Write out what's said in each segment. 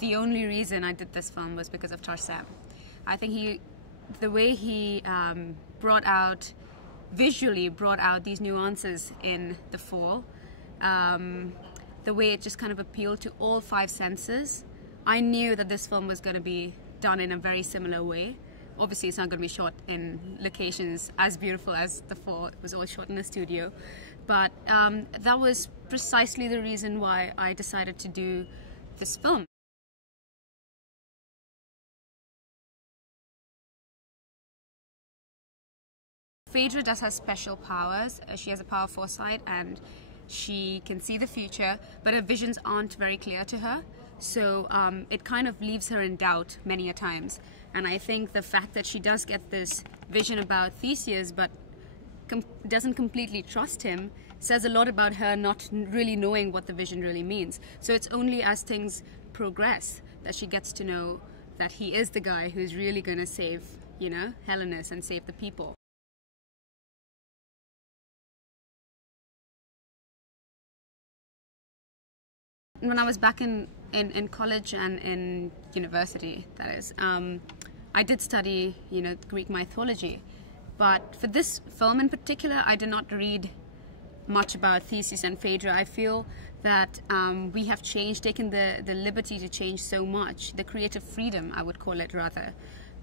the only reason I did this film was because of Tarsem. I think the way he visually brought out these nuances in the fall, the way it just kind of appealed to all five senses. I knew that this film was going to be done in a very similar way. Obviously, it's not going to be shot in locations as beautiful as the fall. It was all shot in a studio. But that was precisely the reason why I decided to do this film. Phaedra does have special powers. She has a power of foresight and she can see the future, but her visions aren't very clear to her. So it kind of leaves her in doubt many a times. And I think the fact that she does get this vision about Theseus but doesn't completely trust him says a lot about her not really knowing what the vision really means. So it's only as things progress that she gets to know that he is the guy who's really going to save, you know, Helenus and save the people. When I was back in college and in university, that is, I did study, you know, Greek mythology. But for this film in particular, I did not read much about Theseus and Phaedra. I feel that we have taken the liberty to change so much, the creative freedom, I would call it rather,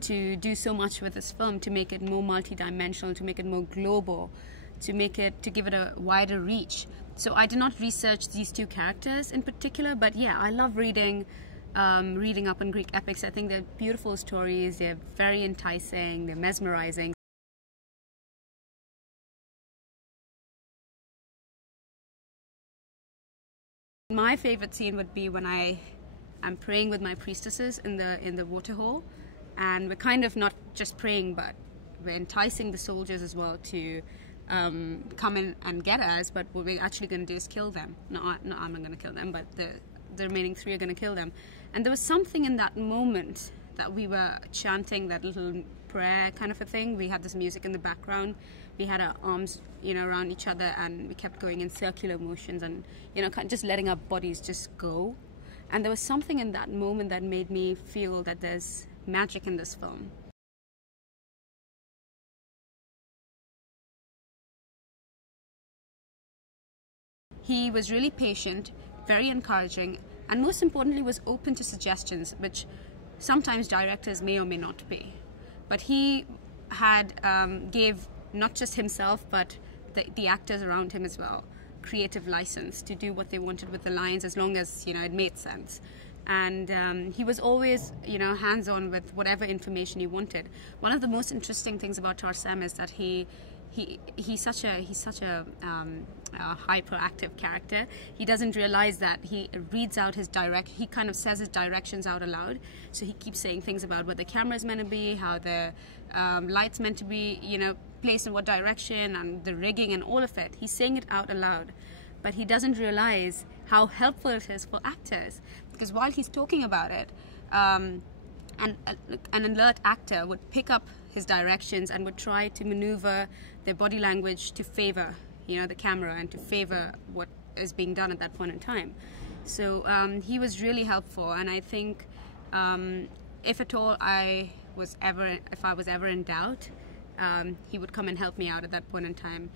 to do so much with this film, to make it more multidimensional, to make it more global, to give it a wider reach. So I did not research these two characters in particular, but yeah, I love reading up on Greek epics. I think they're beautiful stories, they're very enticing, they're mesmerizing. My favorite scene would be when I'm praying with my priestesses in the waterhole, and we're kind of not just praying, but we're enticing the soldiers as well to come in and get us, but what we're actually going to do is kill them. No, I'm not going to kill them, but the remaining three are going to kill them. And there was something in that moment that we were chanting that little prayer kind of a thing. We had this music in the background. We had our arms, you know, around each other, and we kept going in circular motions and, you know, just letting our bodies just go. And there was something in that moment that made me feel that there's magic in this film. He was really patient, very encouraging, and most importantly was open to suggestions, which sometimes directors may or may not be. But he gave not just himself, but the actors around him as well, creative license to do what they wanted with the lines, as long as, you know, it made sense. And he was always, you know, hands-on with whatever information he wanted. One of the most interesting things about Tarsem is that he's such a hyperactive character. He doesn't realize that he reads out he kind of says his directions out aloud. So he keeps saying things about what the camera is meant to be, how the light's meant to be, you know, placed in what direction, and the rigging and all of it. He's saying it out aloud, but he doesn't realize how helpful it is for actors, because while he's talking about it, an alert actor would pick up his directions and would try to maneuver their body language to favor, you know, the camera and to favor what is being done at that point in time. So he was really helpful, and I think if at all if I was ever in doubt, he would come and help me out at that point in time.